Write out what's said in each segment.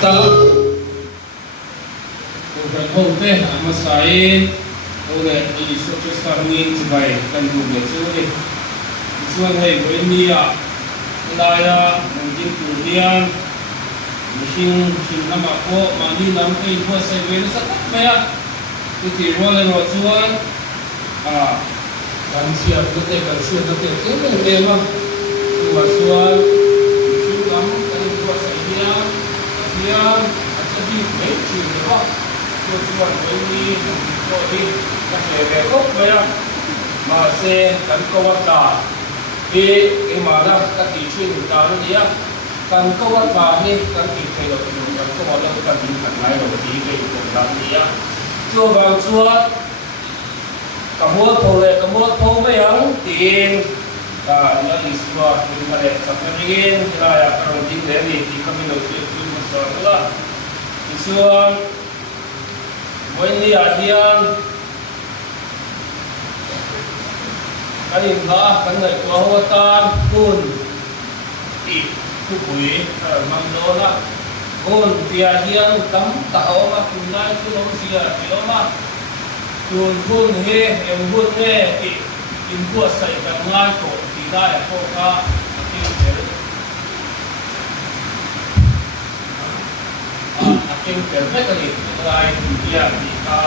tal bukan hote amasain oleh isu kestarmin sebagai kan juga suri isuan hei India India mungkin kemudian mesin nama ko mani nampai buat saya beri sekat banyak itu rolling rotuan dan siap betul kan siap betul ini memang rotuan mesin kamu kan buat saya dia jadi mesin apa rotuan ini ini kan saya kok banyak masih kan kawat dah di mana kan dicuci tahu dia kan kawat bahi kan kita lo kan kawat lo kan kan lain lo di ke kan dia coba cuat kamu tahu yang tin yang iswa di mana sebenarnya kita ya kalau di sini di kami lo itu masalah iswa ini adian kan kan ngai kawatan pun diผู้ปุ๋ยมังโดนะคนเปียเฮียงตั้มตาออกมาคุณนายคุณน้องเสียเปียมาคุณพุ่นเฮเอ็มพุ่นเฮที่กินพวกใส่กันง่ายโตที่ได้พวกข้าที่เจอเก่งเกินไม่กันอีกอะไรที่อยากที่ข้า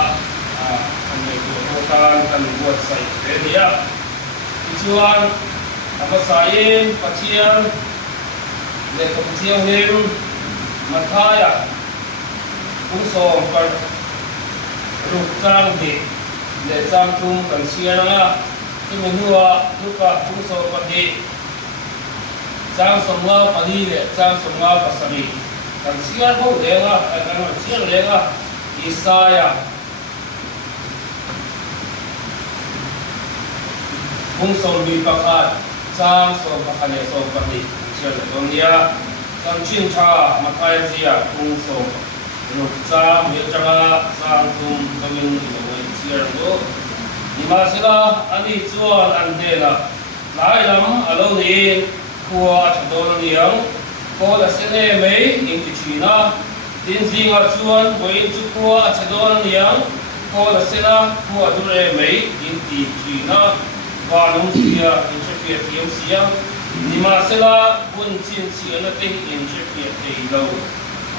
ทำในตัวพวกการกันพวกใส่เรียที่ชวนธรรมศาสตร์ปัจเจียนđể cùng chiêu thêm mặt thay cũng sòng phần lục trang để trang chung cần chia ra cái mình hùa lúc cũng sòng phần đi trang sòng ngao phần đi để trang sòng ngao phần sari cần chia không để ra cần chia để ra Isaya cũng sòng bị bạc hạt trang sòng bạc hạt để sòng phần đi trong dia trong chuyên cha mà thay zia cũng so lục cha miếng cha sang tung trong những người chia đó nhưng mà sẽ là anh đi chùa anh thế là lại lắm ở lâu đi qua chỗ đó liang có là sẽ nghe mấy những cái chuyện đó tin gì mà chùa với chú qua chỗ đó liang có là sẽ là qua chỗ này mấy những cái chuyện đó và nông nghiệp những cái việc thiếu xíu nhưng mà sẽ là quân chiến sĩ nó thể hiện cho việc đầy lâu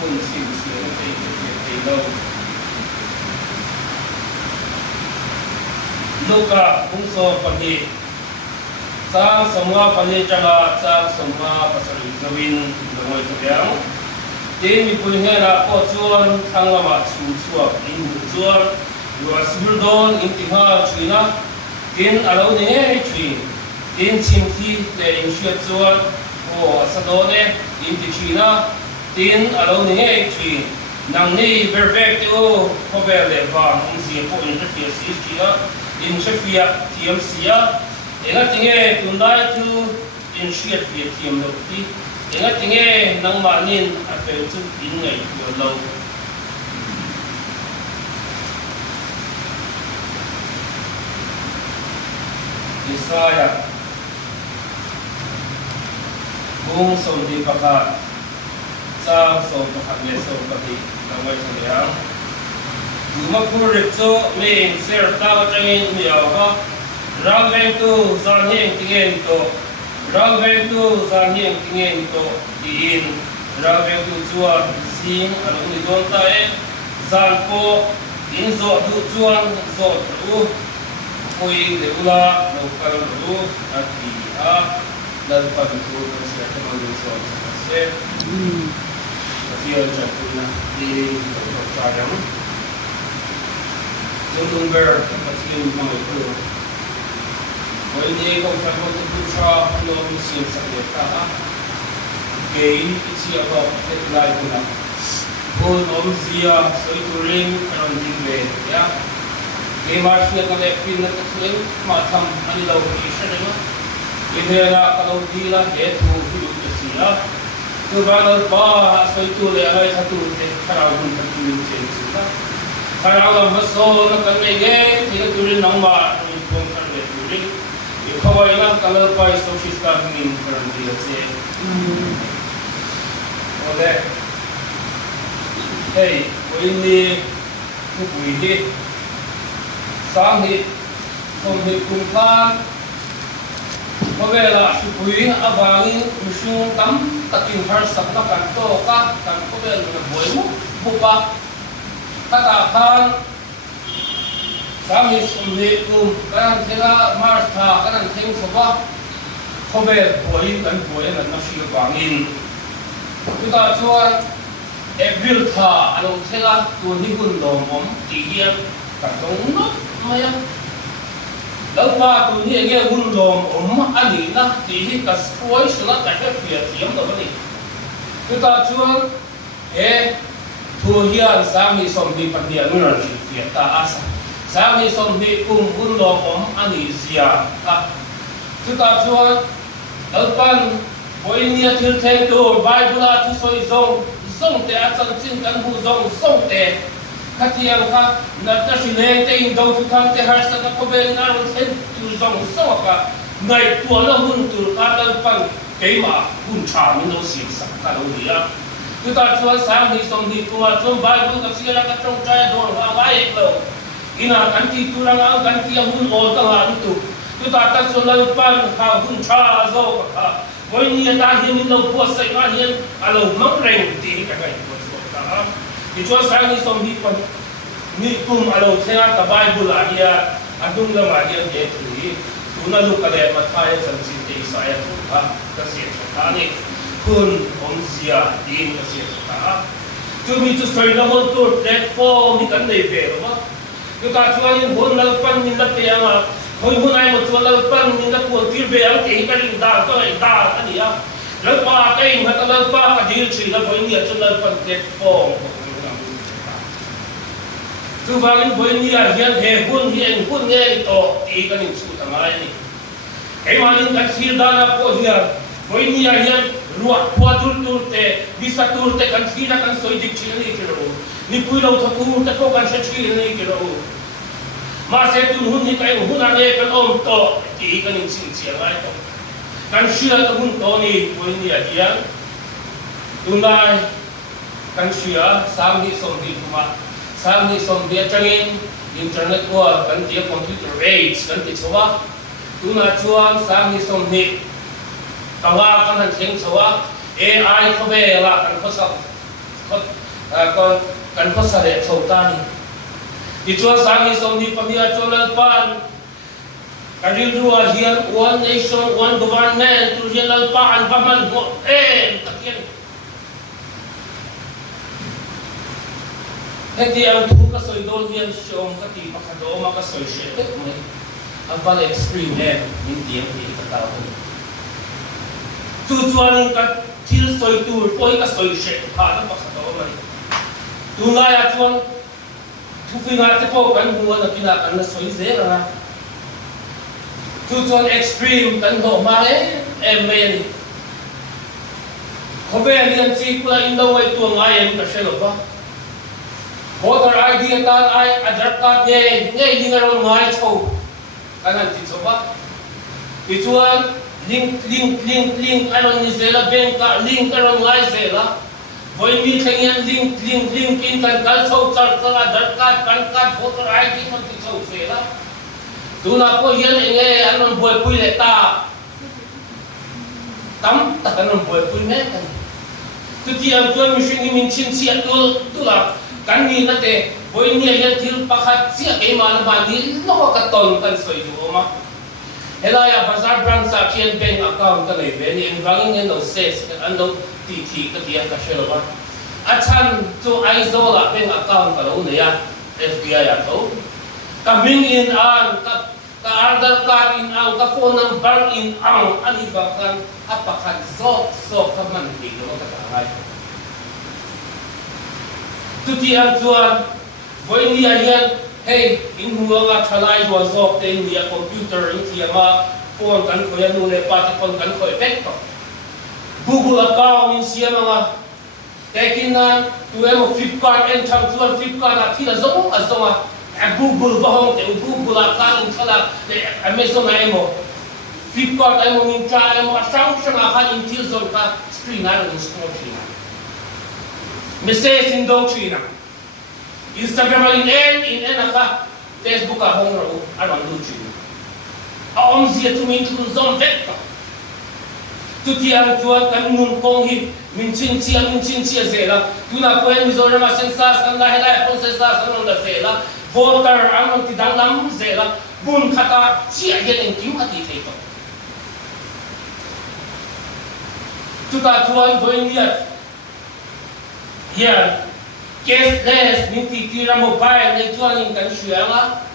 quân chiến sĩ nó thể hiện việc đầy lâu lúc cũng so phần gì sang sông nga phần gì chẳng là sang sông nga phần gì cho mình rồi cho béo đến mình cũng nghe là có chuan thằng là mà chú in chuan rồi sưu đôn in tiếng hoa chuyện á đến ở đâu này chuyện tin chim khi để in chuyện chuan ô sa đô này in tiếng China tin ở đâu này chuyện nang này perfect ô có vẻ đẹp và không gì có interface gì đó interface TMC á để nó tiếng nghe tuần đại tu interface TM đâu đi để nó tiếng nghe nang mà nên phải chụp in ngày vừa lâu Isaya kung song di pakat sang song pakat le song pati nawai thaliang dumakul rikso me ser taw changin miaw ha rang veng tu zan heng tingen to rang veng tu zan heng tingen to diin rang veng tu chuan sing alung ni don ta e zan po in zo du chuan zo tu koi le ula no kal ru ati a dan pag tu siya ko mo so se siya ja ko na di ko sayang so number patin mo ko ko ni ko sa ko tu sa no mi siya sa ta ha gay siya ko lai ko na awmzia so itu ring around the ya Game marshal ka lepin na tuwing matam ani daw isya na inhela kalau dila hetu hidup siya to banal ba so itu le ay satu te karawun tuwing siya karawun maso na kanege ila tuwing nang ma ni kung kan le tuwing ikaway na kalau pa so sistar min karan dia siya ole hey ini tu bui sang hi som hi kumpan mawela su bui awangin musung tam takin har sakna kan to ka kan ko bel na boimu bupa kata khan sang hi som hi kum kan thela martha kan theng soba ko bel boi kan boi na shi awangin kita chuan April tha anong thela tu ni gun lom om ti hian kan dong no maya lau pa tu ni enge gun lom om ani na ti hi ka suai sula ka he fia thiam do ni kita chuan e thu hian sami som bi pahia nuar ji fia ta asa sami som bi gun lom om ani zia ka kita chuan lau pan Boy niya thil theng tu Bible a thu soi zong te a chan chin kan hu zong te khatiang kha na ta si leng te in do thu tham te har sa ka ko be na ro then tu zong ka ngai tua la hun tu ka dal pan ke ma hun cha min no si sa ka lo dia tu ta chuan sang ni som ni tua chum Bible ka sia la ka trong trai do wa lai lo ina kan ti tu rang ang kan ti hun o ka ha tu ta chuan la pan ha hun cha zo ka Boy niya ta hian in lo po sai ma hian alo mang reng ti ka kai po so ta ki chuan sang ni som hi pan ni kum alo thena ka Bible a hian adung la ma hian ke thri tu na lu ka le ma thai chan chin te sa ya tu ha ka se ta ni kun awmzia din ka se ta tu mi tu soi na hon tu platform ni kan nei ve lo tu ta chuan in hon la pan min la te ama Hoi hun ai một chuan lau pan min na puan tir ve ang ke ka ring da to ai da ani ya lau pa kai ma ta lau pa ka dir chi la voi ni chuan lau pan platform chu wangin voi ni a hian he hun nge to ti ka ning chu ta mai ni kai ma ning ka thir da na po hian voi ni a hian ruak phua tur te bisa tur te kan thira kan soi dik chi ni ki ro ni pui lo tha tur te ko kan se chi ni ki ro mà sẽ tu hun ni kai hun ane kan om to ti kan in sin sia ngai to kan sia to hun to ni poi ni a hian tunai kan sia sang ni som di kuma sang ni som dia changin internet ko kan dia computer age kan ti chowa tuna chuan sang ni som ni kawa kan han theng chowa AI ko be la kan ko sa kan ko sa de chota ni Di chuan sang ni som ni pamia chola pan kadil rua hian one nation one government tu hian lal pa an baman ho takian heti ang thu ka soi don hian shom ka ti pa do ma ka soi she mai ang val extreme min tiang ti ka ta ho tu chuan ka thil soi tur poi ka soi she pha na pa do mai tu nga ya chuan thu phi nga te po kan hu na pina kan na soi ze ra tu chuan extreme kan ho ma em me ni khobe lian chi kula in lo wai tu nga em ka shelo ba voter ID tan ai aadhar card nge linga ron ngai chho kanan ti choba ti chuan link aron ni zela bank ka link aron ngai zela Voi mi thengian link in kan kal chho char aadhar card pan card voter ID man ti chho zela tuna po hian enge anon boi pui le ta tam ta kanon boi pui me kan tu ti am chuan mi hring min chin chi tu la kan ni na te voi ni hian thil pakhat chia ke ma na ba ni lo ka ton kan soi du ma helaya bazar branch sa khian bank account ka nei ve ni en wangin en no ses an no ti ka dia ka shelo ba achan chu ai zo la bank account ka lo ne ya FBI ya to coming in an ka aadhar card in ang ka phone number in ang ani ba kan apakhan so ka man ti lo ka ta tu ti am chuan voi ni a hian hey in huanga thalai wa zok te ni a computer in ti ama phone kan khoya nu le pa te phone kan khoi pek to Google account in siamanga taking na tu emo Flipkart en chang chuan Flipkart a thila zong a Google va hong te Google account in thala le Amazon emo Flipkart emo min cha emo sang a khan in til zon ka screen na in scroll message in dong china Instagram in aka Facebook a hong ro aron lu china awmzia tumin tu zom vet ka tu tiang chuan kan mun kong hi min chin chia zela tuna poen mizoram a census kan la helai process a san la zela voter ang ti dang lam zela bun khata chia gen kim ati thei to tu ta chuan voin liat here cashless min ti kira mobile nei chuan in kan shuanga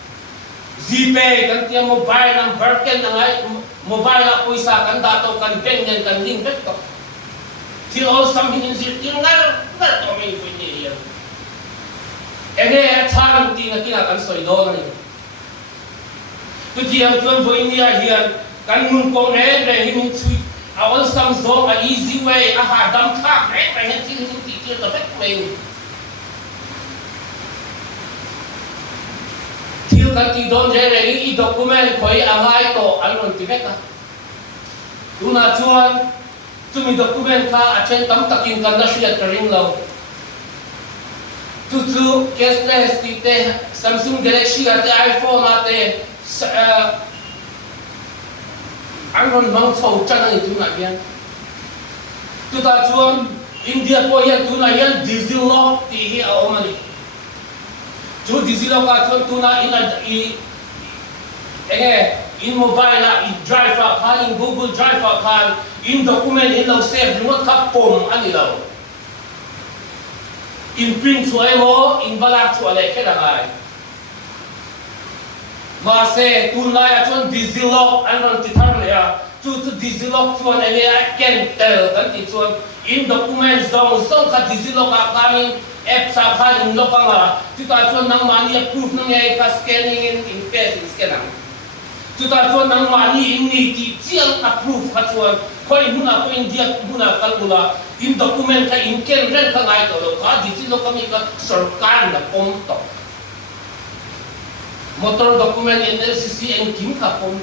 GPay kan tia mobile number ken nangai mobile a poisa kan dato kan bank nen kan link vet to til all something in zir til ngar to me foi ni here ene thang ti na kina kan soi do ni tu tiang chuan voi ni a hian kan mun ko ne re hin chui a all some zo a easy way a ha dam thak re re hin til ti ti to vet me kan ti don je re i document khoi angai to alon ti veka tuna chuan chumi document kha a chen tam takin kan da shia karing lo tu cashless ti te Samsung Galaxy ate iPhone ate alon mang chou chan ni tuna hian tu ta chuan India po hian tuna hian digital ti hi a omani जो डिजिटल का जो तूना in mobile in drive kan in Google Drive kan in document in lo save remote ka pom ani lo in print so emo in balak so ale ke dangai ma se tuna ya chon digital anon ti thar le ya tu digital chuan ene ken tel kan ti chuan in document zong ka digital ka kan app sa kha in lokanga tu ta chuan nang mani approve nang ai ka scanning in face in scanning tu ta chuan nang mani in ni ti chiang approve kha chuan khoi huna ko in dia huna kalula in document ka in ken ren ka ngai to lo ka digital ka mi ka sarkar na pom to motor document in LCC en kim ka pom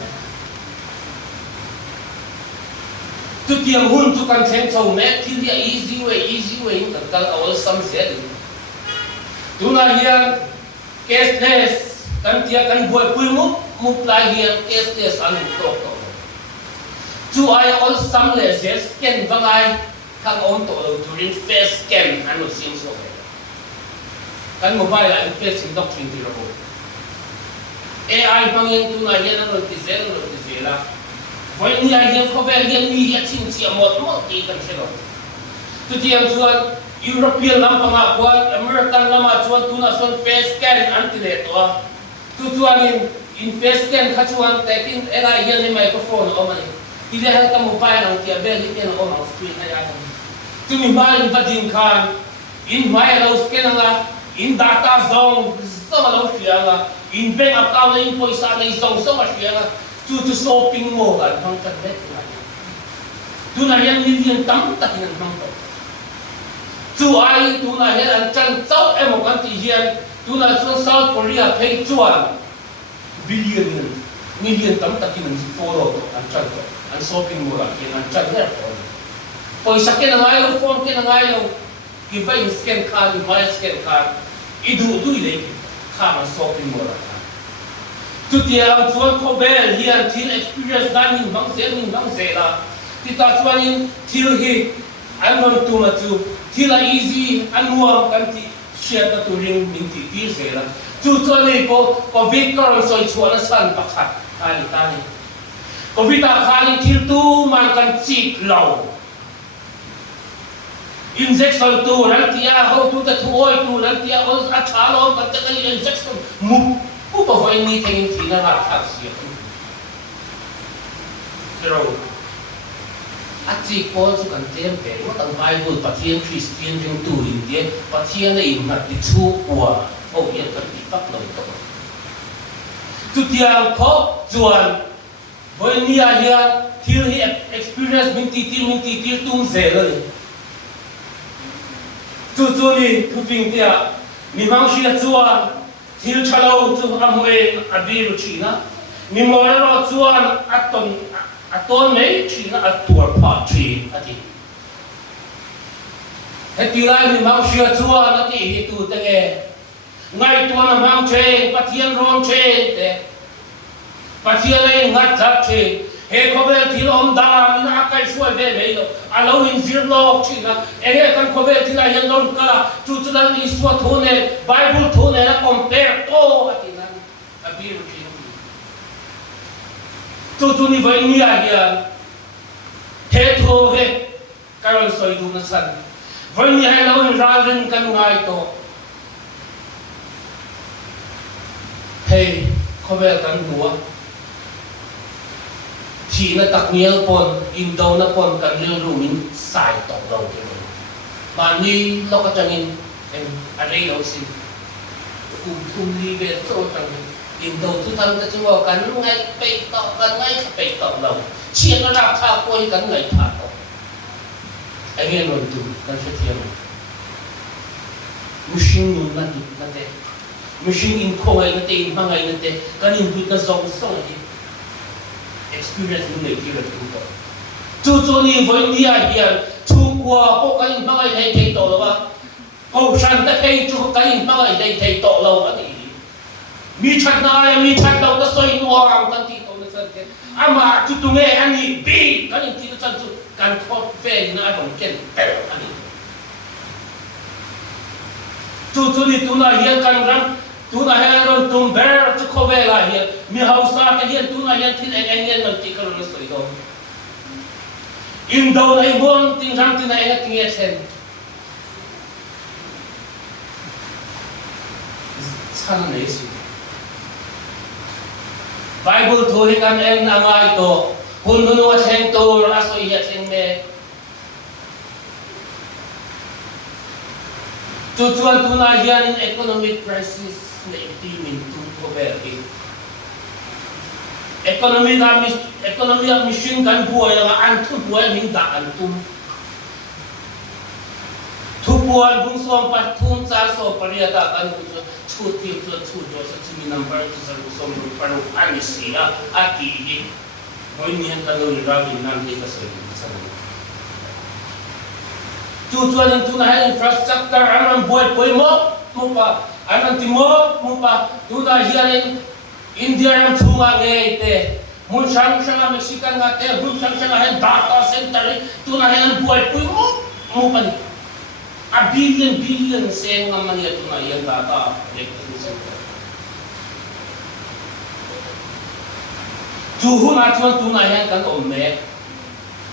tu tiang hun tu kan chen chou ne ti dia easy way kan kal awal sam zed tuna hian cashless kan tia kan boy pui mu lai hian cashless an to chu ai all sam le just scan vangai kang on to during face scan an sim so kan mobile an face in doctrine ti ro AI bangin tuna hian an ti zela voi ni ai hian cover hian mi ya chin chi mot ti kan chelo tu tiang chuan European lampanga kuan American lama chuan tuna son face scan antile to tu chuan in face scan kha chuan taking era hian ni microphone omani ile hal ka mobile ang tia bel iten on screen ai tu mi ba in badin khan in mai lo scan la in data zone so lo fianga in bank account in poisa nei zone so ma fianga tu shopping mall kan hang kan bet tu na hian million tam takin hang to chu ai tu na hian an chan chau emo kan ti hian tu na chuan South Korea phei chuan million tam takin an follow to an chan to an shopping mall an chan her poisa ke na ngai lo phone ke na ngai lo ki vai scan card i mai scan card i du ile kha ma shopping mall tu tia chuan khobel hian thil experience dan min bang zela ti ta chuan in thil hi an non tu ma chu thil a easy annual kan ti share ta tu ring min ti ti zela chu chuan ni ko victor soi chuan san pakhat ani ko vita khani thil tu man kan chik lo injection tu ran tia ho tu ta thuoi tu ran tia ol a chalo kan ta injection mu Who provide me taking tina hats here? Pero at si ko su kan tempe what ang Bible patien Christian yung tu India patien na imat di chu kwa oh yan kan ipak lo to tu tiang ko juan boy niya hiya till he experience min titir tung zelo tu ni tu fing tia mi mang siya juan Til chalo chu amwe abiru china ni moero chuan aton mei china atur pa chi ati heti lai mi mang sia chua na ti hi tu te nge ngai tu na mang che pathian rom che te pathian ai ngat jap che he khovel thil om da min a kai suai ve ve lo alo in zir lok chi na enge kan khovel thil a hian lon ka chu chu dan i swa thone bible thone na compare to atinan abir chi chu chu ni vai ni a hian he tho he karon soi du na san vai ni hai lo in ra ren kan ngai to hey khovel kan bua chỉ là đặc nhiều pon in đâu na pon cần nhiều rumin sai tộc lâu cái này mà ni lo cái chân em ở đây đâu xin cùng đi về chỗ chân in đâu tu tham cái chỗ cần ngay bể tộc cần ngay bể tộc lâu chuyện nó làm sao coi cần ngay thả tộc anh em nói tu cần sẽ thiệt machine nun na te machine in khong ai na te in hang ai na te cần in tu na zong zong ai experience mình kia là chúng tôi chú chú ni với ni ai hiền chú qua có cái gì mà ai thấy tổ đâu mà hậu sản ta thấy chú cái gì mà ai thấy tổ lâu vậy mi chặt na mi chặt đâu ta soi nuông kan ti tổ nó chân cái ama chú tu nghe anh đi bi cái gì ti chân chú can thoát về na ai không kiến bèo anh chú ni tu na hiền can răng tu na hiền rồi tum bear chú khó về lại hiền mi hậu sa cái hiền tu na hiền thì anh hiền mình chỉ cần nó soi đâu in đâu này buông tiếng răng tiếng này nghe tiếng sen sao này gì Bible thôi kan em na ngai to hun hun wa chen to ra soi ya chen me chu chuan tu na hian economic crisis nei ti min tu ko ver ki economy a mission kan buai la an thu buai min da an tum thu buai bung som pa thum cha so paria da kan bu chu ti chu do sa chi number chu sa bu som ru paru an si a ti hi moi ni han kan lo ra bin nan ni ka so sa chu chuan tu na infrastructure an buai poi mo pa an ti mo pa tu da hian India yang cuma ngete, mun sang Mexican ngate, mun sang hen data center tu na hen buat pun mu pan, a billion sen ngaman ya tu na hen data center. Juhu na tu na hen kan omme,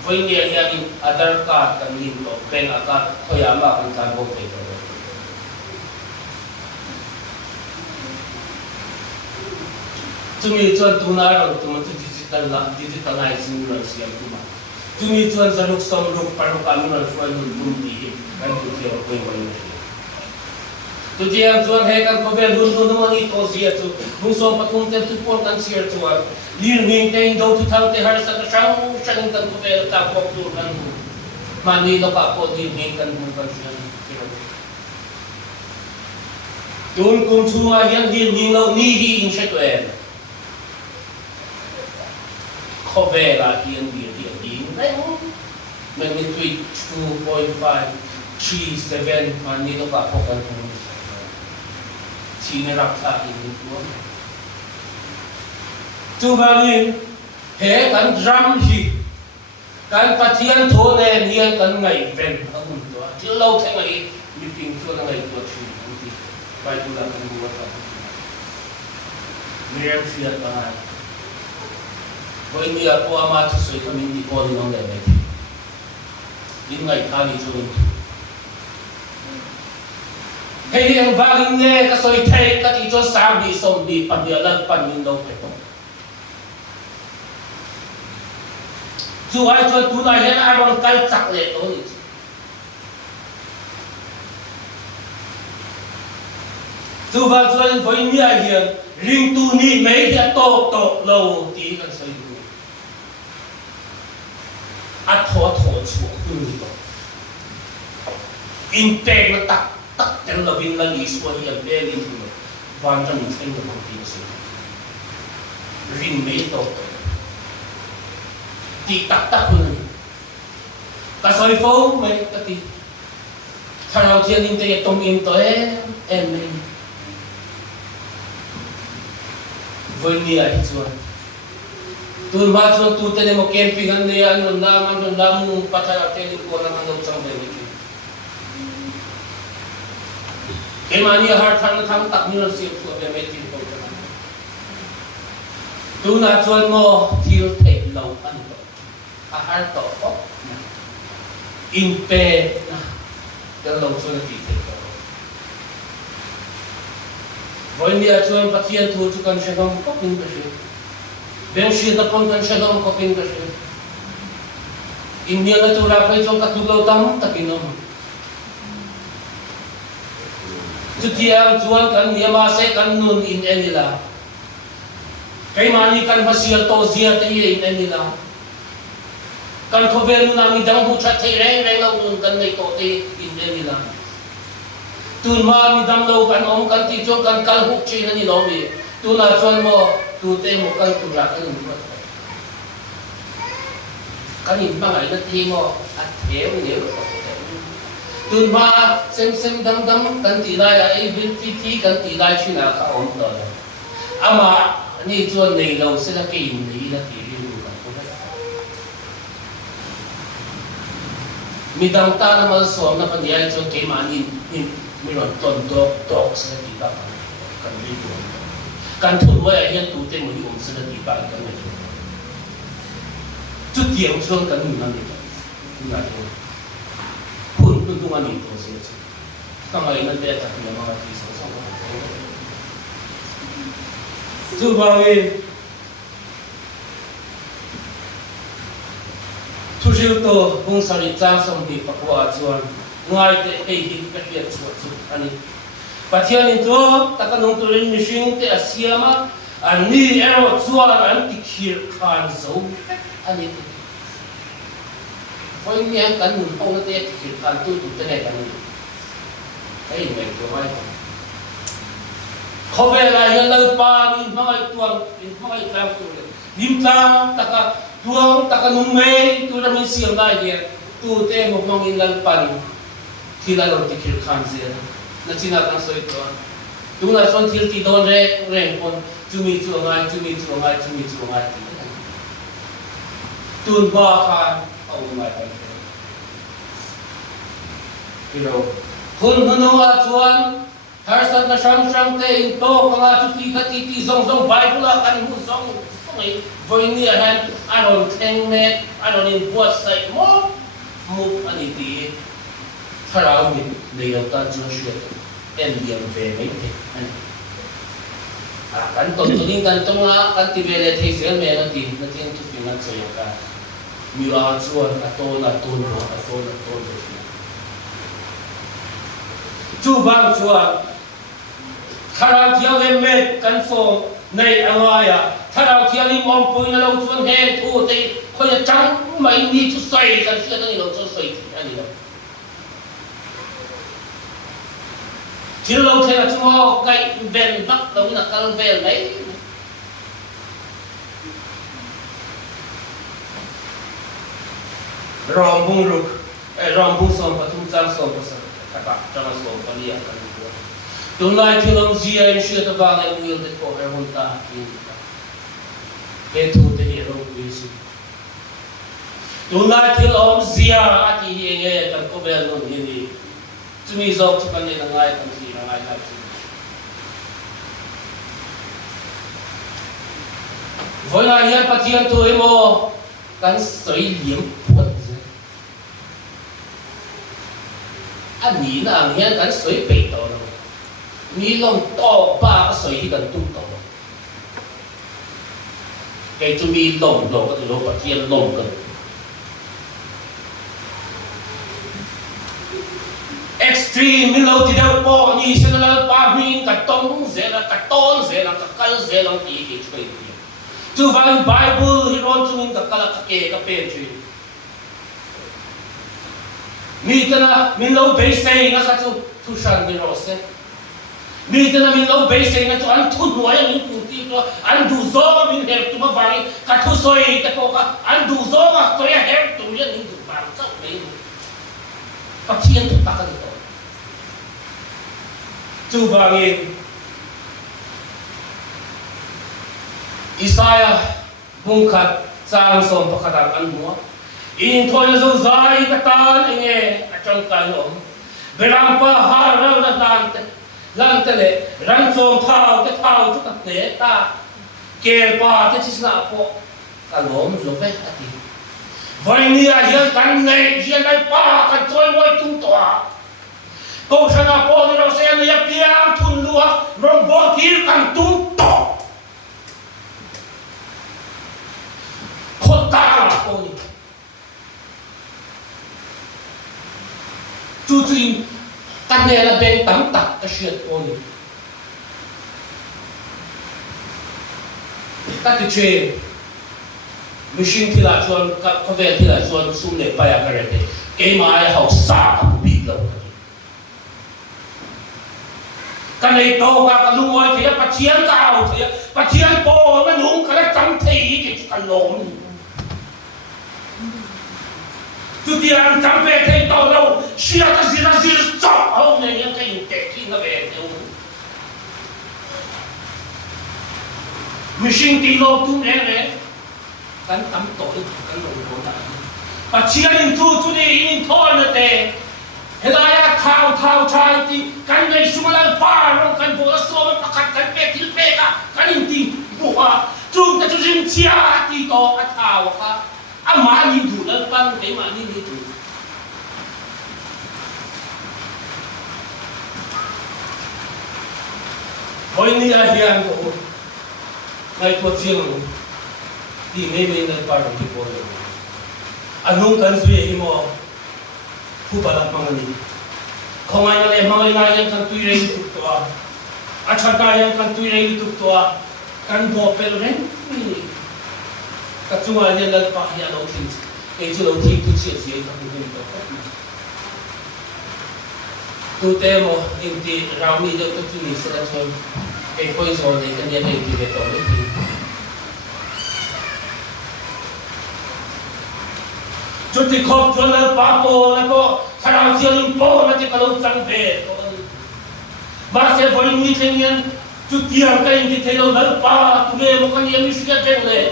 voi ni hen Aadhaar card kan ni lo, bank account thoyama kan kan bo pe. Tumi chuan tuna ro tuma tu digitalizing ro siam tuma tumi chuan zanuk som ro paru kamu ro chuan dum ti kan tu ti ro koi mai tu ti am chuan he kan ko vel dun mani to sia chu bung som pathum te tu por kan siar chuan lir ning te do tu thang te har sa ka sang kan ko vel ta ko tu kan mani lo ka ko di ning kan mu kan sian tun kum chua hian lir ning lo ni hi in se to em về là hiện điểm mình tweet 2.537 mà như nó cả một cái chỉ nênรับทราบอีกตัวจูบาลีเหกันรำฮีกันปะเทียนโทเนเนียกันไงเป็นทั้งหมดตัวที่เราใช้ไงมีสิ่งชั่วไงตัวชูที่ไปดูแลกันดูว่ามีเรื่องเสียตายวันนี้aku amat sesuai kami di poli nong lembek. Ini ngai kali turun. Hei yang baling ne kasoi thei kat ijo sang di som di pandialan panin dong peto. Juai juai tu lai hen aron kal chak le to ni. Juai juai voi ni ai hian ring tu ni mei ya to lo ti kan soi. A thọ chuột người đó, integ nó tắc tên là viên là lý số hiện về liên tục, van trong những cái công ty sự, riêng mấy tổ, thì tắc hơn, cả soi phố mấy cái thì, thằng thiên in tây tông in tới em mình với nia hết rồi tôi mà cho tôi tên một camping anh đi anh làm bắt tay ở trên cô làm ăn trong đây cái mà nia hard thằng tắc như là siêu phụ về mấy tin tôi tôi nói cho nó thiếu thể lâu ăn đó hard đó in pe cái lâu cho nó tí thế với nia cho em phát hiện thu cho con sẽ không có pin cái gì bên xuyên tập con sẽ không có pin cái gì in nia là tôi ra phải cho các tu lâu tâm tập in không chút tiang chuan kan nia mà sẽ kan nun in any là cái mà ni kan hasil to zia te in any là kan ko vel na mi dang bu chat thei reng lo nun kan nei to te in any là tun ma mi dam lo kan om kan ti cho kan kal huk chi na ni lo mi tu na chuan mo tu te mo kan tu ra kan ni kan ni ma ngai na thi mo a theu ni lo tun ma sem dam kan ti lai ai vil ti kan ti lai chi na ka om to ama ni chuan nei lo se la ke in nei la ti ri lu kan ko mi dang ta na mal som na kan dia chuan ke ma ni mi ron ton dok se la ti ba kan ri lu kan thun wa hian tu te mo ni om se la ti ba kan ne chút tiang chuan kan nu na ni na tung anh itu sih, kalau ini dia tak punya mana kisah sama. Coba ini, tujuh tu bungsari jangsam di Papua Juan, ngai te di kerja cuaca ani. Patian itu takkan nongturin mesin te Asia mah, ani ero Juan ani dikir kan zau ani. Với nghe cần mình không có thể thực hiện tôi tụt cái này cần cái gì mình cũng phải không phải là hiện nay ba nhìn mai tuang nhìn mai làm tôi nhìn ta taka tuang taka nung mê tôi đã mình siêng lại vậy tôi thế một mong in lần pan thì là làm thực hiện khăn gì nó chỉ là đang soi tuang tôi là son thiếu thì đón rèn con chú mi chú ngay tuôn ba khăn ông mày phải you know hun hunua chuan har sat na sang te in to kanga chu ti kha ti zong bai pula kan hu zong ei voi ni han aron theng me aron in buat sai mo mu ani ti tharau ni nei lo ta chu shia en diam ve mai te ani kan ton tu ning kan tonga kan ti vele thei sel me na tin tu fi na choya ka mi a chuan a to na ton ro a to na ton ro chu vang chuan tharau thiang em me kan fo nei angaya tharau thiang im om pui na lo chuan he thu te khoi chang mai ni chu sai kan sia ni lo chu sai ani lo thil lo the chu ho kai ven vak lo na kal vel nei rom bung som pathum chang som pa sa ka chang som pa lia kan ko tu lai thil awmzia in shia ta wang en ngil te ko her hon ta in he thu te he ro wi si tu lai thil awmzia ati hi nge kan ko bel no ni chumi zok chu kan ni na ngai kan si na ngai la chi voi na hian pathian tu emo kan soi liam puat anh nhìn là nghe cái suy bị đó rồi, mi long to ba cái suy gần tung đó, cái chú mi long đó cái lỗ bạc thiên long gần, extreme mi lâu thì đâu bỏ nhỉ xem là ba mi cái tông dễ là cái cal dễ là cái gì chơi gì, chú vào Bible hi ron chú mình cái cal cái pen chơi mi tana min lo be sei na kha chu thu shan bi ro se mi tana min lo be sei na chu an thu nuai min pu ti to an du zo min her tu ma vai ka thu soi te ko ka an du zo ma to ya her tu ya ning du ba cha me pa thien tu ta ka to chu vangin Isaiah bung khat sang som pakhatak an mua in thoi zo zai ka tan enge atang kan om beram pa har na lan te le ran som thao te thao chu ka te ta kel pa te chisna po kalom zo ve ati vai ni a hian kan nei hian ai pa kan choi moi tung to ko sana po ni ro se ni a piang thun lua ro bo tir kan tung to khota po ni chu chin kan ne la ben tam tak ka shiat po ni ta ti che machine thì là chuan có vẻ thì là chuan sum để bay cái này cái mai hậu sa cũng bị lâu cái này to cái lung ngồi thì bắt chiến cao thì bắt chiến po nó nhúng cái chấm thị cái cái lồng tu tiền chấm về thấy to đâu xia cái gì chọc ông này những cái cái nó về đâu machine thì lâu tu này kan tam tội kan lồng đồ ta và chia in tu đi in thôi nữa thế helaya thao trai thì kan này suma lang pa rong kan bola so mà pakat kan pe til pe ka kan in ti buha chung ta chung chia ti to a thao ka a ma ni du la pan cái ma ni du hồi ni a hian ko ngai to chiang thì mấy bên này phải đi bộ rồi, anh không cần suy nghĩ mà, thu bảo làm bằng gì, không ai nói mang ai yang cần tùy rèn tục toa, anh chắc ai yang cần tùy rèn tục toa, cần bộ pel rèn, các chúng ai yang lần phải hiểu đầu tiên, cái chỗ đầu tiên tu chia sẻ các cái gì đó, tu tế mà in ti rau mi đâu tu chỉ sẽ là thôi, cái coi rồi thì cái này thì cái đó đấy. chút thì khóc cho nó ba po nó có sao nào chiều linh po nó chỉ có lâu chẳng về ba sẽ với người thanh niên chút tiền cái gì thấy lâu lâu ba tụi em một con em suy nghĩ thế này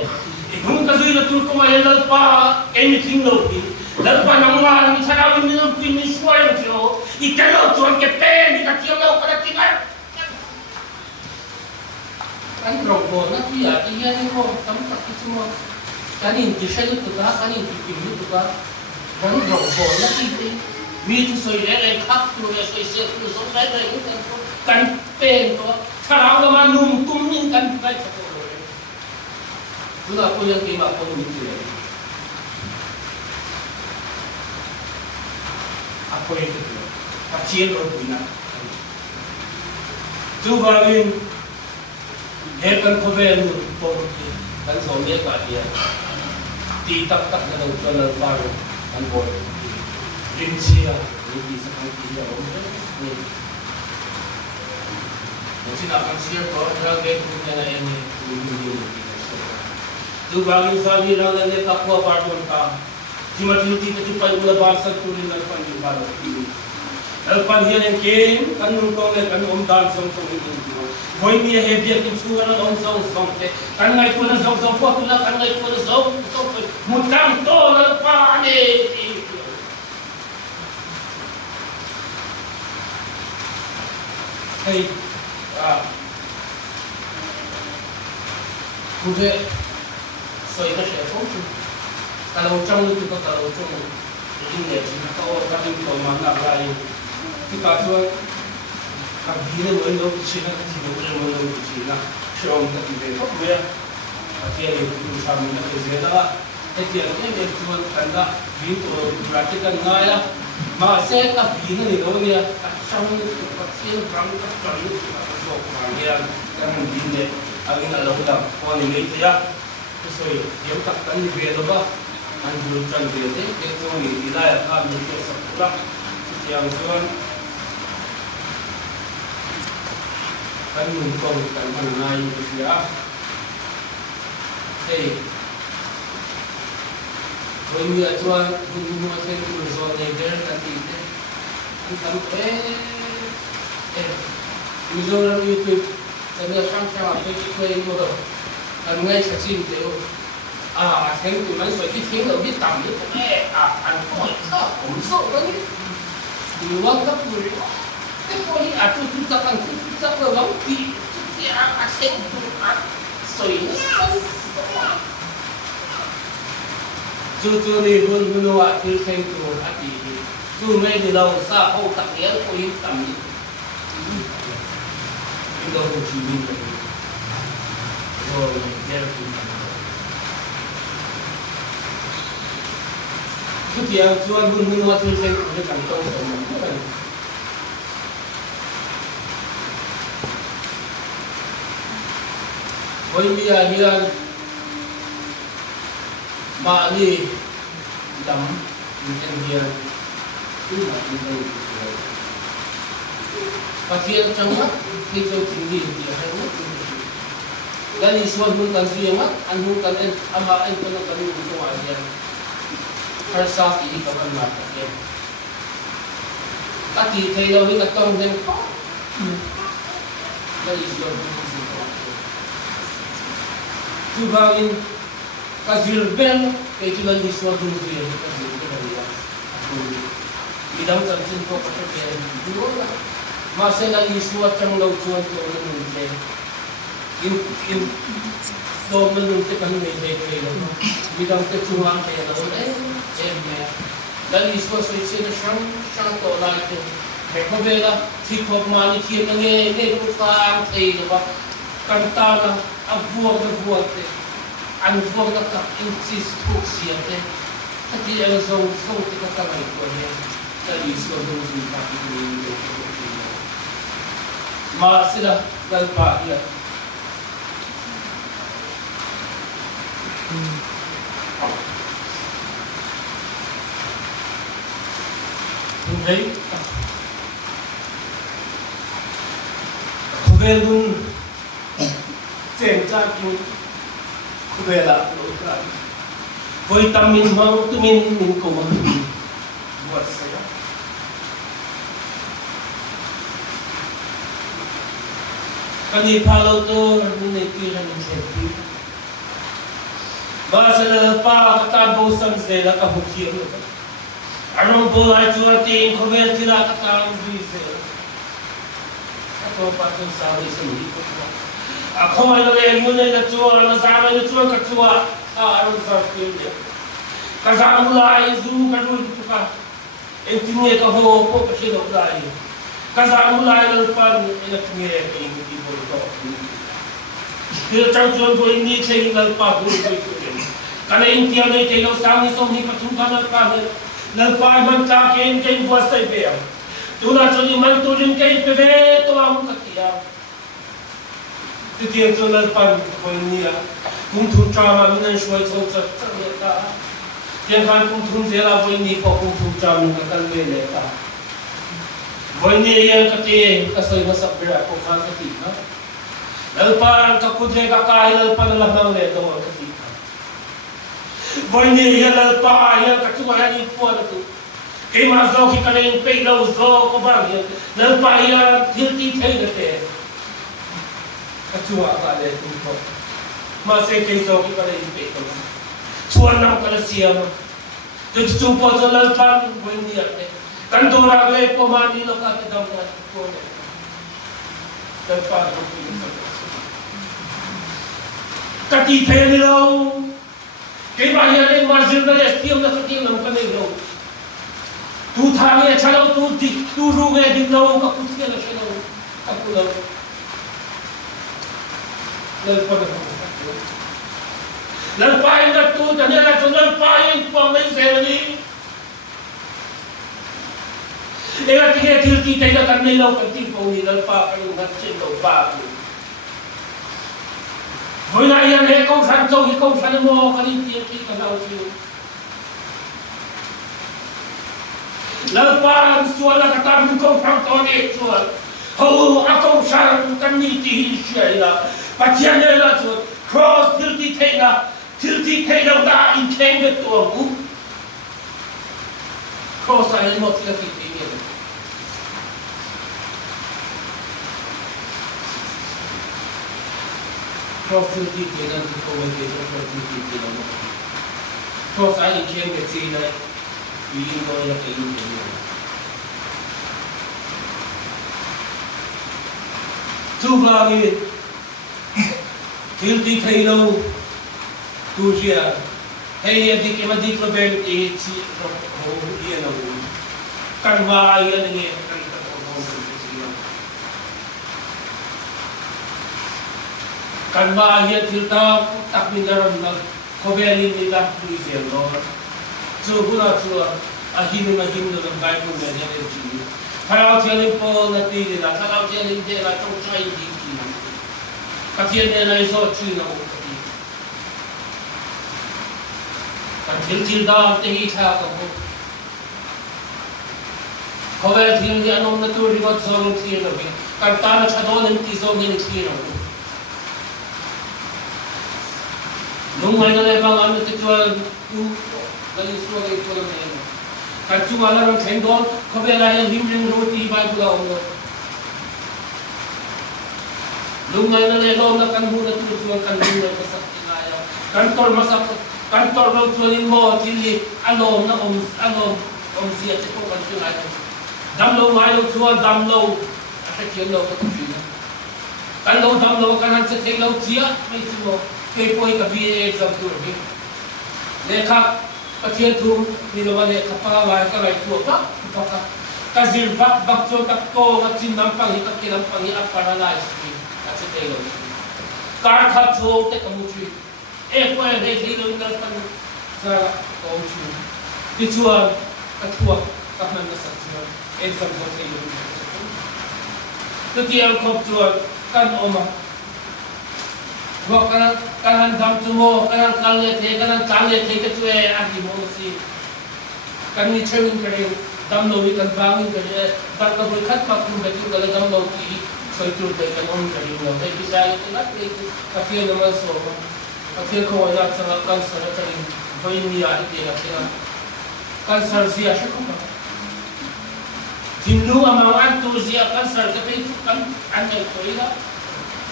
không có gì là tụi con em lâu ba em mình kinh lâu đi lâu ba năm ngoái mình sao nào mình không tin mình suy nghĩ chứ ít cái lâu chuẩn cái tên mình đặt chiều lâu cái tiếng ấy anh rộng bộ nó chỉ là cái gì anh không tấm tắc cái gì mà kanin tisha lutu ka kanin tikim lutu ka kan rong bo na ti mi tu soi le khak tu le soi se tu so lai lai kan pen to tharau la ma num tum nin kan kai cha ko le tu na ko yang ke ma ko mi ti le a ko ye tu a chien ro tu na tu va lin he kan ko ve lu po kan so me ka dia ti tak tak na cho na paro an boy rin chia ni sa kan ti ya ni ni na kan chia ko ra ke ku na ni ni tu bagin sa ni ra na ne ka ko par ton ka ti ma ti ti tu pai ula bar sa tu ni na pan ni ba lo al pan hian en ke kan nu ko le kan om dan song song ni voi mi he bia tu chu na om song song te kan ngai ko na song song po tu la kan ngai ko na song song mu tam to na pa ne hey ku je soi ka she phong chu ka lo trong ni tu ka lo trong ring ne chi ka o ka ring ko ma na ga yi ti ka chu a vi ne mo lo chi na ti mo lo chi na shom ka ti ve ko ve a ti ni tu sa mi na ke ze da e ti ne ne chu kan da vi to practical na ya ma se ka vi ne ni lo ni a sang ka chi ram ka choi ka so ma ya kan vi ne a ni na lo da ko ni ni ti ya ko so yem tak kan ni ve lo ba an du chan ve te ke so ni ila ya ka mi ke sa pura ti yang suan kan mun ko kan man nai ya hey với người cho chúng nó sẽ được rồi để cái là gì đấy anh cảm thấy Mizoram YouTube channel sang sang tôi chỉ thuê mua rồi anh ngay sẽ xin tiêu thêm tụi mình phải cái tiếng đầu biết tầm biết mẹ anh hỏi sao cũng sợ đó nhỉ thì quan cấp người cái coi tôi chúng ta cần chúng ta có lắm thì cái xem tụi soi chú này luôn luôn thì thêm tụi thì chú ngay từ đầu xa hậu tập nhớ coi tầm đâu Hồ Chí Minh rồi theo cái chuyện cho anh luôn luôn thì sẽ được cảm thông sống với bây hiện mà đi đắm những hiện cứ là như vậy và thiên trong mắt khi cho chính vì thì hay mất cái gì xuân hương cần duyên mắt anh hương cần anh mà anh cần hương trong ngoài kia hay sao thì có cần làm cái các kỳ thầy đâu với các công nên khó cái gì xuân hương chú vào in các duyên bên cái chú lần đi xuân hương duyên các duyên cái này đi đâu cần xin có cái chuyện gì đó mà sẽ là đi suốt trong lâu chuông của mình thế in do mình cái cần mình thế cái đó vì đang cái chuông ăn thế đó đấy em mẹ là đi suốt suy suy nó sáng tổ lại thế phải có về là thì có mà đi thiên nghe cũng phang thế đó cần ta là ăn vua thế ăn vua là các insist thuốc xiên thế thì anh dùng thì các cái của em là đi suốt lâu chuông các cái mà sila galpa dia. Thấy về luôn chèn cha cũng về là với tâm mình mau tụi mình cũng vật sẽ kami follow to nuniti na incentive. Basa na pa katabo sang zela kabukiyo. Anong bulay tuwating kuwentila katang bizel. Ako pa itong sabi sa lipo ko. Ako may nalayan mo na natuwa, nasama na tuwa katuwa. Anong sabi niya? Kasama mulay, zoom kanulit ko ka. E tingin ka ho po kasi na ulay. Kasama mulay na lupan, e natingin ka yungคือเจ้าชวนตัวนี้เช่นเราป่าบุญไปตัวเองกันเองเที่ยวในใจเราสร้างในสมนิปทุมกันเราป่าเลยเราป่ามันตาเก่งเก่งบัวใส่เบี้ยตัวนั้นจนมันตัวยิงเก่งไปเว้ตัวมันก็เที่ยวที่เที่ยวจนเราป่าตัวนี้อ่ะคุ้มทุนจามันนั่นช่วยชดเชยเนี่ยตายังการคุ้มทุนเสียเราตัวนี้พอคุ้มทุนจามันก็กันเว้เลยตาวันนี้ยังก็เที่ยวก็ใส่มาสับเบี้ยพวกมันก็ติดนะLalpa kakudle kakahil lalpa na lamang leto ang katika. Boy niya lalpa ayaw katuwayan yung po na to. Kay mazaw ka na yung paylaw zo ko ba yan. Lalpa ayaw tilti tayo na te. Katuwa ka leto po. Masay kay zo ka na yung paylaw. Chuan ng kalasiya mo. Dito po sa lalpa boy niya te. Kandura gay po manilo ka kadam na po na. Lalpa ko po yung kati thay ni lo kay bahaya ni marjil na estiam na kati nam kane lo tu tha me chalo tu dik tu ru me dik lo ka kuch ke na chalo aku lo lal pa na lal pa na tu tanya na chon lal pa in pa mai serani ega tige til ti thay na kan nei lo kan ti po ni lal pa ka yung hat chen lo pa với lại anh hệ công sản châu thì công sản mô cái đi tiền cái nào chịu lepas suara kata bukan faktor itu hau aku sang kan ni ti shela patiannya lah tu cross tilti tena dah in claim betul cross saya mau tilti tena cross to the kingdom to forward the cross to the kingdom. Cross I came to see that we know the kingdom. Two valley, guilty payload, two here. Hey, di kema di problem si iya na mo. Karma yan ni kan karma yan tilta tak minaran na kobeli nila puisi no. So guna so ahin na ng Bible na yan ji. Para tiyan po na tili na para tiyan hindi na tong try di ki. Katiyan na iso chi na Til da te hi tha ko khovel thil ni anom na tur rigot zong thi no bi kan ta na chadon ni ti zong ni thi no nung mai na le bang am ti chwa tu gali suwa ge ko na ne kan chu ala ron theng don khovel la yan him ring ro ti bai bu la om no nung mai na le lo na kan bu na tu chu kan bu na ka sak ti la ya kan tor masak kantor ng tuwalin mo, tili, alom na awmzia, tipo kan yung ayaw. Damlaw ngayon tuwa, damlaw. At yung law ka tuwina. Kanlaw, damlaw ka nang sa tilaw siya, may tuwa. Kaya po ay kabiye exam turbi. Leka, patiyan tu, nilawa le, kapangaway ka ray tuwa ka, ka. Kazirvak, bakso, takko, at sinampang hitak kinampang hiap para na-isip. At sa tilaw. Karkat tuwa, tekamuchi. Eh, kung ay hindi lang pan sa kauchu. Dituan, katuwa, kapman na sa tuwan. Exam sa tayo. Tutiyang koptuan, kan oma. Wag kanan dam tumo, kanan kalye katuwa ati mo si. Kan ni churning ka rin, dam lo kan bangin ka rin, dam ka rin katpak kung betul ka dam lo ki, so ito kan on ka rin mo. Kaya bisaya ito lahat, katiya naman so. Akhir ko wala sa cancer na kanin vain niya iti na kina cancer siya siya ko ba tinnu amang antu siya cancer kapay kan anay ko ila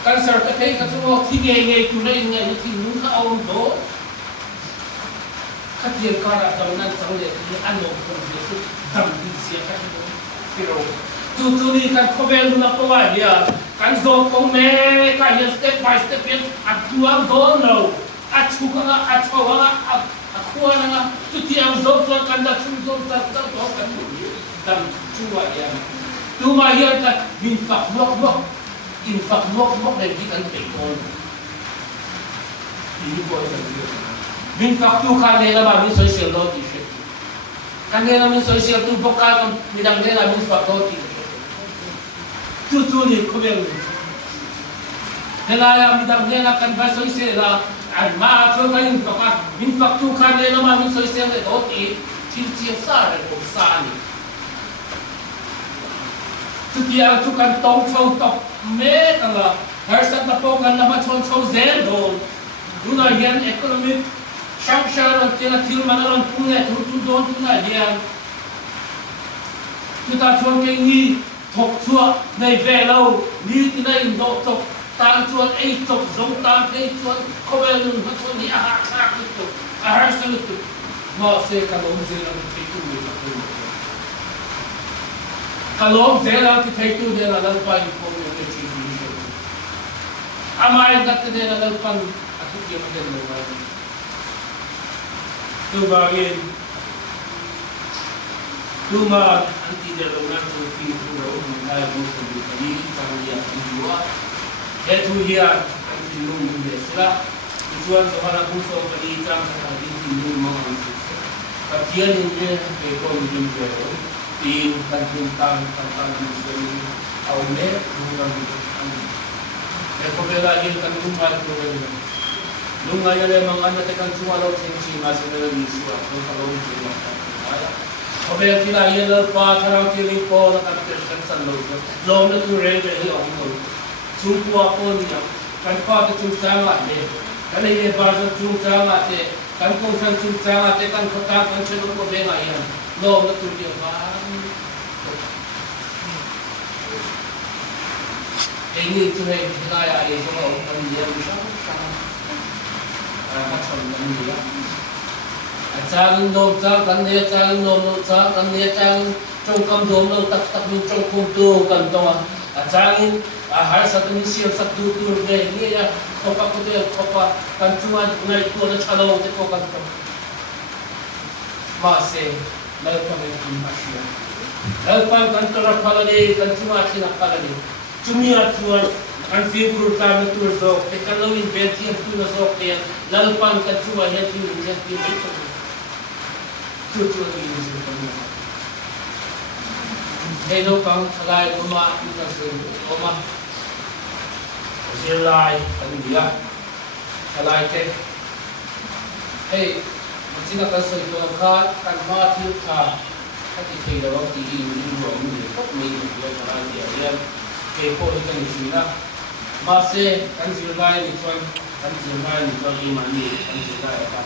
cancer kapay katuwa tigenge tunay nga tinnu ka awon do katil kara damnan sangle ni ano ko siya damdi siya katuwa pero tutuni kan kobel na ko ya kan zo ko me ka ya step by step yan at tuang dono at suka at kawa akuha na nga tuti ang zo zo kan da chung zo ta ta to kan dam chuwa yan tumayan ka infak nok na di kan pekon ini ko sa diyo infak tu ka nela ba mi social lo ti kan nela mi social tu bokal midang nela mi infak lo ti tutunin ko meron. Helaya midang nela kan ba soy sela at maaso kayo infak tu kan nela mami soy sela oti tilti sa ko sani. Tutia tu kan tong chong tok me kala harsa na po kan na chong chong zero. Duna yan economic sanction at tinatil manalang punya tutudon tuna yan. Tuta chong kay ni thok chua nei ve lâu ni ti nei do chok tan chuan ei chok zong tan ei chuan khobel nun ha chuan ni a ha kha ki to a har sa lu tu ma se ka lom ze la ti tu ni ka tu ka lom ze la ti thai tu de la dal pa ni ko ni ke chi ni amai gat de la dal pan a tu ke ma de lo ba tu ba gen Tuma anti dalunan tu fitur umumnya musuh bukali sambil dua. Itu dia anti lung biasa. Tujuan seorang musuh bukali sambil anti lung manusia. Kajian ini ekor jumlah tin tentang musuh awalnya bukan bukan. Ekor bela ini kan rumah itu. Lunga yang memang anda tekan semua laut yang masih dalam musuh. So kalau musuh Kobel kila yelo pa tharau kili po na kapil kan san lo lo na tu re be hi ong lo chung kwa po ni kan pa tu chung cha la de kan ye ba so chung cha la te kan ko san chung cha la te kan khota kan che ko be na yan lo na tu dia ba ini tu hai kita ada semua orang dia bisa macam ni ya. Jangan dom jangan dia jangan dom jangan dia jangan trong cầm dom lo tak tak ni trong kum tu kan tu jangan har satu ni siap satu tu ni ya kopa tu kopa kan cuma ngai tu na chalo te ko kan tu masih lepas itu masih lepas kan tu rapala ni kan cuma kita rapala ni cumi atuan kan film program tu so kalau inventi tu na so ke lepas kan cuma hati itu tu ini sebenarnya hello pang salai rumah kita rumah salai kan dia salai ke macam nak kasih itu kan mati kah hati kita waktu ini dua minggu kok minggu dia salai dia kepo ikan itu na masih kan salai itu kan imani kan salai apa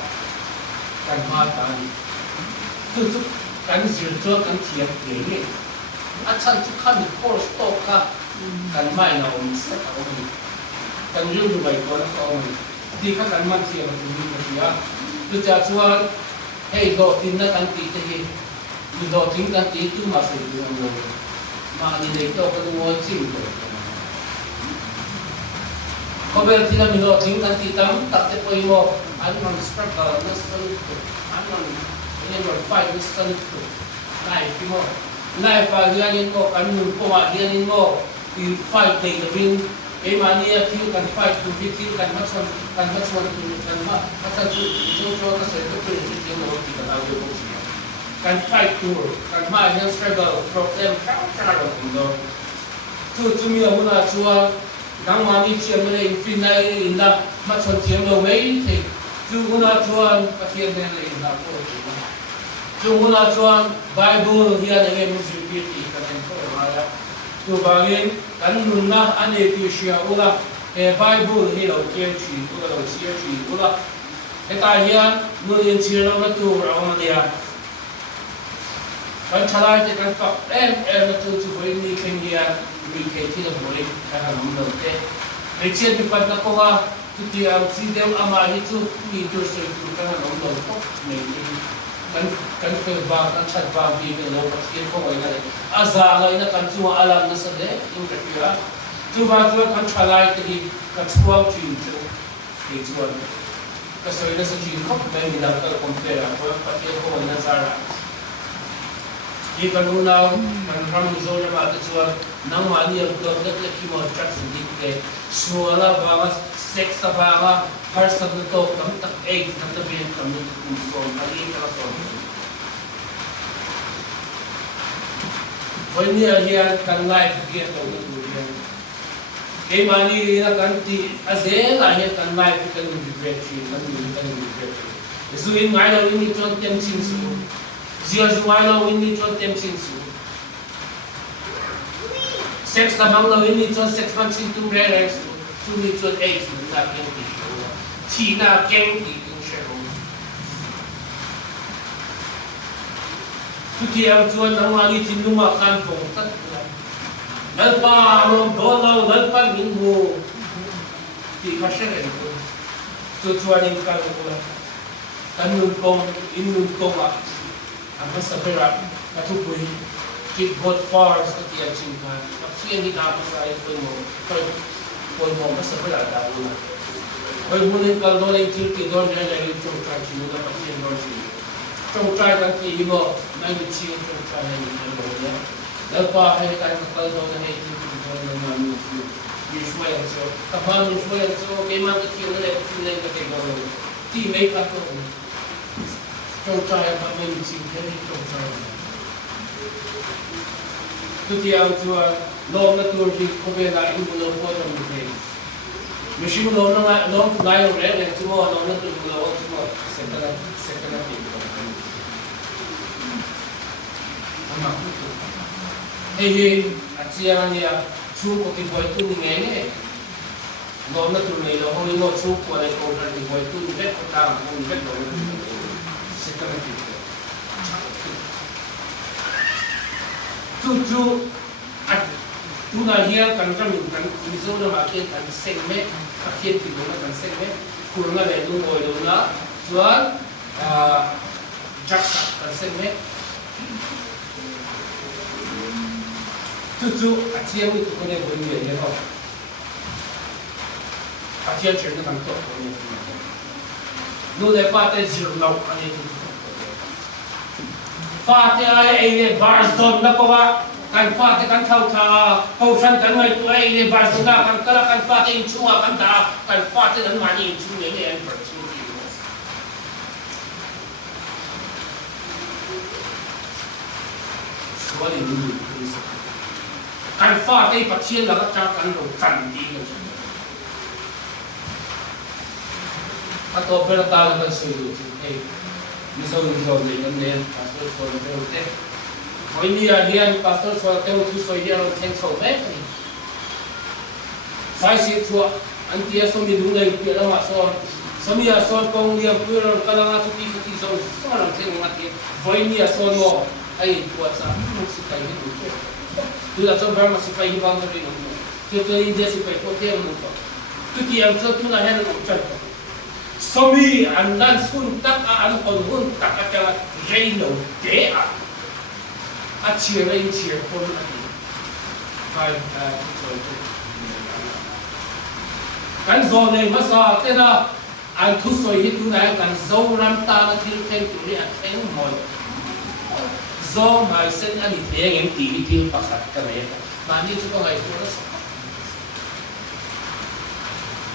kan mata tu kan salai kan tiap ni acan tu kan course to ka kan mai na set kan yu du bai ko na ko di ka kan man tia tu ni ka ya tu cha chuan do tin na kan ti te hi ni do tin kan ti tu ma se du no ma ni nei to ka mo chim ko ko bel tin na mi do tin kan ti tam tak te poi mo an man struggle na san ko an man never fight with san ko nai ki mo nai fa hianin mo kan mun ko ma hianin mo i fight dei the win mania thil kan fight to be thil kan matchon kan matchon chu ka se to ti no ti kan audio box kan fight to kan ma hian struggle problem ka ro do chu mi amuna chuan nang ma ni chiam le in fin nai in la matchon chiam lo mei the chu una chuan pathian ne le in la ko chu una chuan bible hian enge music ti kan ko maya tu bangin kan nun na ane ti sia ula bible hi lo tian chi ula lo sia chi ula ta hian nun in chi lo na tu ra ma dia kan chalai te kan fa na tu voi ni ken dia ri ke ti lo voi ka ha lo te re chen bi pat na ko wa tu ti am si dem ama hi tu ni tu so tu ka ha lo ko nei kan fe ba kan chat ba bi be lo ka ti ko oi na le aza la ina kan chu alam na sa le in ka pira tu ba tu kan chalai te hi ka chuang chi chu ni chuan ka soi na sa chi ko me mi da ka compare ko pa ti ko oi na zara kan unau kan ram zo na ba ta chuan nang ma ni am to le ki mo chat sin dik ke suala ba sex ba har sab to kam tak ek nam ta be kam ni so ali ka so when you are here kan life get to the durian ke mani na kan ti azel a he kan life kan regret chi kan regret so in my life we need to tem chin su zia zu my life we need to tem chin su sex na bang we need to sex man chin tu re re tu need to age na ken ti ti na ken ti kin shero tu ti am chuan nang mani tin nu ma kan phong tat nal pa ro do lo nal pa min ho ti ka shere ko tu chuan in kan ko kan nun kong in nun kong a ang sa pera ka tu pui ki bot fars ka ti chin ka ka ti ni na pa sa ko mo ko mo ka sa pera da lo oi munin kal do le ti ki do ne le chu ka chi no ka ti no chi trong trai kan ti mo mai mi chi trong trai ne ni mo ya dal pa hai kan kal do ne ti ki do ne ma mi ni shmai so ka ma mi shmai so ke ma ti ne le ti ne ka ke do ti mai ka ko trong trai ka mai mi chi ke ni trong trai tu ti am chua lo na tur ki ko be na in lo ko do ni ke machine lo na lo na yo re ne tu mo lo na tu lo tu mo second ti hey achia ni a chu ko ki boy tu ni ne lo na tu nei lo hoi lo chu ko le ko na ni boy tu ni ko ta ko ni lo second ti tu tu na hian kan ram kan mizo na ma khian kan seng me ka khian ti na kan seng me kur nga le lu ngoi lo na chuan jaksa kan seng me chu a chiang ni ko ne bo ni le ho a chiang chen na kan to ko ne nu le pa te zir lo ani tu fa te ai le bar zon na ko wa kan fa te kan thau tha ko san kan ngai tu ai le bar zon na kan kala kan fa te in chunga kan da kan fa te kan ma ni in chung le an per chu so li nu kan fa te pathian la ka cha kan ro chan di kan atau bertal kan sulu, misal le kan le pastor soal teu te, koi ni ahian pastor soal teu tu soal dia orang ten soal me, saya sih tua antia soal ni dulu lagi dia lama soal, samia soal kong dia punya kalau ngatu ti soal semua orang ten ngati, koi ni soal mo, puasa masih pai hidup, tu dah soal masih pai hidup orang tu, tu ini dia masih pai hotel muka, tu tiang tu na hen orang Somi anan sun tak an on hun tak aja reino de a cheering cheer pun ani kai kan zo ne masa tena an thu soi hi tu na kan zo ram ta na thil ken tu ri a theng moi zo mai sen ani te ngem ti ni til pakhat ka ne ma ni chu ko ngai tu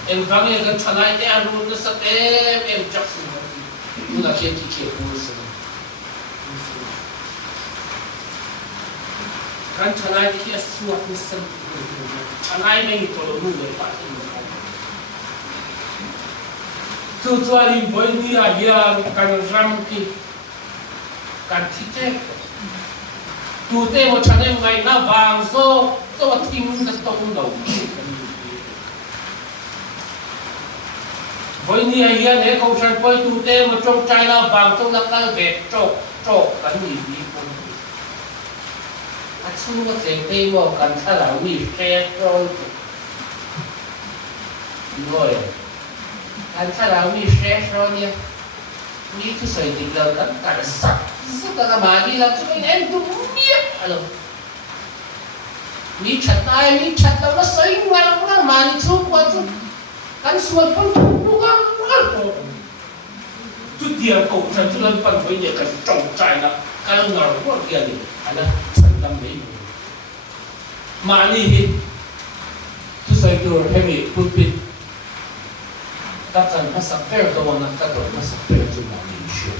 em vang em kan chalai te an ru sa em jak su tu la chen ti che pu su kan chalai ti a suat ni san chalai me ni to lo nu le pa tu chuan in voi ni a hian kan ram ki kan thi te tu te mo chanai ngai na wang so to ting na to lo với nia hiền thế câu chuyện với tu tê mà trong trai là vàng trong là cái vẹt trộn cái gì đi cũng chung cái chuyện tê mà cần thay là vì xe rồi rồi cần thay là vì xe rồi nha vì tu sợi đi là cần cả sạch sạch là mà đi là chúng em đúng biết alo vì chặt đâu nó sấy ngoài nó mà đi chung qua chung kan suat pun bukan tu dia kau tu lan pan với dia kan trong trai na kalau ngar ko dia ni ada santam be ma ni hi tu sai tu hemi pulpit katan masak per to wana katan masak per tu ma ni shu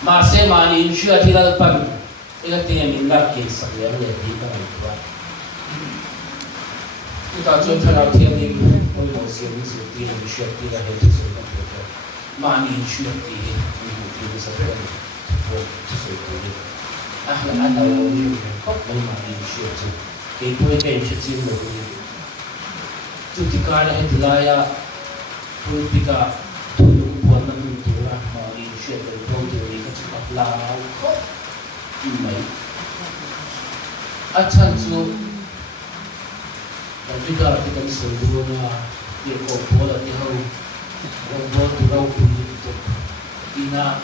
ma se ma ni shu athila pan ila tin min la ke sak le le di ka ba ta chọn thay đổi thiên nhiên mỗi một sự tiền mình chuyển đi là hệ thống sự vật được mà mình chuyển đi mình một tiền sẽ phải một cái sự cố định là anh đầu nhiều có mấy mà mình chuyển chứ cái quay cái chuyện gì mà tu tika là hết lại à tu tika tu đúng buồn là tu là mà mình chuyển được đâu thì cái chuyện là có mấy chan chú tapi kalau kita sebelumnya dia kopol atau robot turau itu ina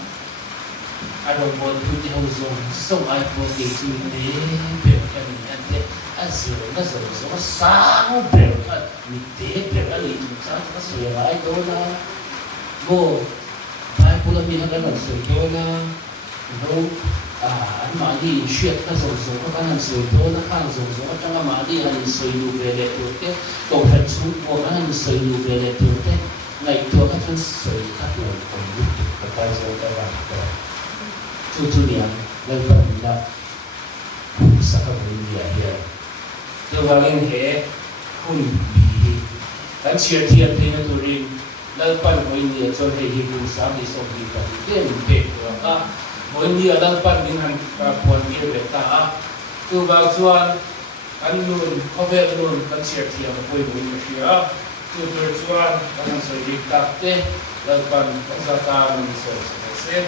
ada robot itu hozon so ai pun itu ni berkan ni azir nazar so sang berkan ni berkan itu sangat sesuai dona bo ai pun lebih agak sesuai dona bo anh mà đi xuyên các dòng số các anh soi thôi nó khang dòng số trong cái mà đi anh soi lù về lệ tuổi thế cầu thật xuống của anh soi lù về lệ tuổi thế ngày tuổi các anh soi các người còn lúc các tay soi các bạn chú niệm lên phần là sa các người nhà here tôi vào lên hệ hun bì anh chia thiệt thì nó tôi riêng lên phần với nhiều cho hệ hình sáng thì xong thì cả cái mình kể của mỗi người đang pan din han puan dia beta tu vào chuan an nun cover nun kan share thiam poi bui ma shia tu per chuan kan soi dik tak te dan pan kan sa ta nun so se